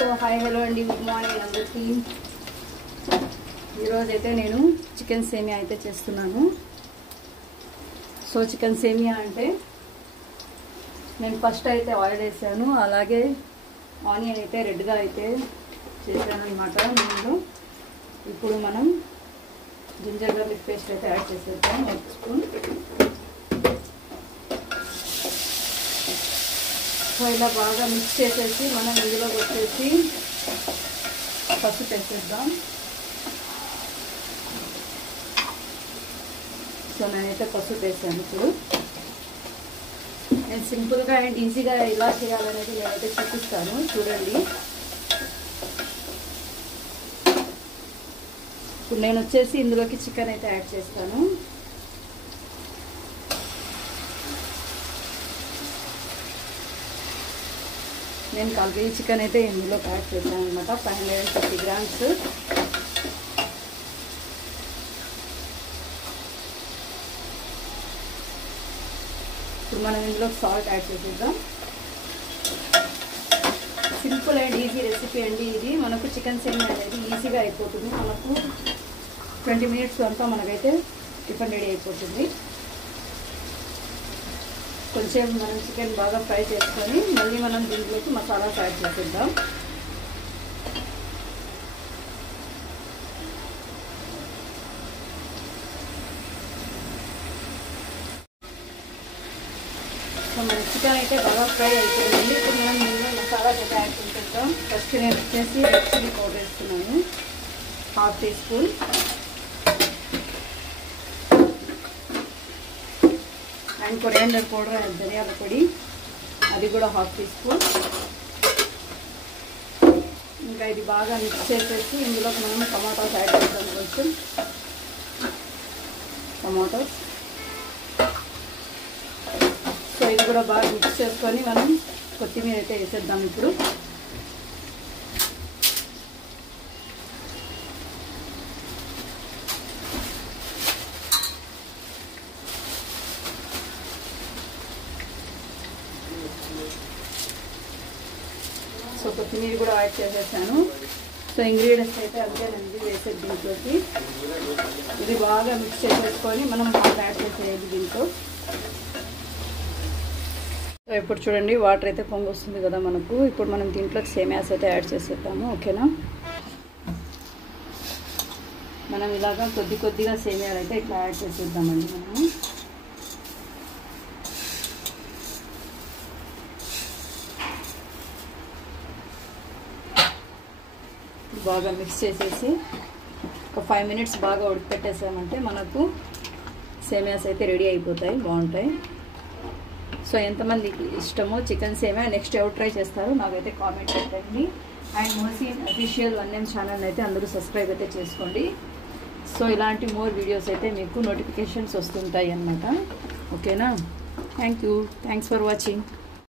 So hi hello అండి, good morning అందరికీ. ఈరోజైతే నేను చికెన్ సేమియా అయితే చేస్తున్నాను. సో చికెన్ సేమియా అంటే నేను ఫస్ట్ అయితే ఆయిల్ వేసాను, అలాగే ఆనియన్ అయితే రెడ్గా అయితే చేశాను అనమాట. నేను ఇప్పుడు మనం జింజర్ గార్లిక్ పేస్ట్ అయితే యాడ్ చేసేద్దాం 1 స్పూన్. సో ఇలా బాగా మిక్స్ చేసేసి మనం ఇందులోకి వచ్చేసి పసుపు వేసేద్దాం. సో నేనైతే పసుపు వేసాను. ఇప్పుడు నేను సింపుల్గా అండ్ ఈజీగా ఎలా చేయాలనేది నేనైతే చూపిస్తాను, చూడండి. ఇప్పుడు నేను వచ్చేసి ఇందులోకి చికెన్ అయితే యాడ్ చేస్తాను. నేను 1 కేజీ చికెన్ అయితే ఇందులో యాడ్ చేశాను అనమాట, 550 గ్రామ్స్. ఇప్పుడు మనం ఇందులో సాల్ట్ యాడ్ చేసేద్దాం. సింపుల్ అండ్ ఈజీ రెసిపీ అండి ఇది. మనకు చికెన్ సేమియా అనేది ఈజీగా అయిపోతుంది. మనకు 20 మినిట్స్ అంతా మనకైతే టిఫిన్ రెడీ అయిపోతుంది. కొంచెం మనం చికెన్ బాగా ఫ్రై చేసుకొని మళ్ళీ మనం దీంట్లోకి మసాలాస్ యాడ్ చేసేద్దాం. సో మన చికెన్ అయితే బాగా ఫ్రై అయిపోయింది. ఇప్పుడు మనం దీంట్లో మసాలాస్ అయితే యాడ్ చేసేద్దాం. ఫస్ట్ నేను వచ్చేసి రెడ్ చిల్లీ పౌడర్ వేస్తున్నాను, 1/2 teaspoon. And coriander powder, ధనియాల పొడి, అది కూడా 1/2 టీ స్పూన్. ఇంకా ఇది బాగా మిక్స్ చేసేసి ఇందులోకి మనం టమాటోస్ యాడ్ చేద్దాం. కొంచెం టమాటోస్. సో ఇది కూడా బాగా మిక్స్ చేసుకొని మనం కొత్తిమీర అయితే వేసేద్దాం. ఇప్పుడు సో కొత్తిమీర కూడా యాడ్ చేసేసాను. సో ఇంగ్రీడియంట్స్ అయితే అంతేనండి వేసేది దీంట్లోకి. ఇది బాగా మిక్స్ చేసేసుకొని మనం వాటర్ యాడ్ చేసేయాలి దీంట్లో. సో ఇప్పుడు చూడండి, వాటర్ అయితే పొంగి వస్తుంది కదా మనకు. ఇప్పుడు మనం దీంట్లోకి సేమియాస్ అయితే యాడ్ చేసేద్దాము, ఓకేనా. మనం ఇలాగా కొద్దిగా సేమియాలు అయితే ఇట్లా యాడ్ చేసేద్దామండి. మనము బాగా మిక్స్ చేసేసి ఒక 5 మినిట్స్ బాగా ఉడకపెట్టేసామంటే మనకు సేమియాస్ అయితే రెడీ అయిపోతాయి, బాగుంటాయి. సో ఎంతమందికి ఇష్టమో చికెన్ సేమియా, నెక్స్ట్ ఎవరు ట్రై చేస్తారో నాకైతే కామెంట్ పెట్టండి. And Mohsin official 1M channel అయితే అందరూ సబ్స్క్రైబ్ అయితే చేసుకోండి. సో ఇలాంటి మోర్ వీడియోస్ అయితే మీకు నోటిఫికేషన్స్ వస్తుంటాయి అన్నమాట, ఓకేనా. Thanks for watching.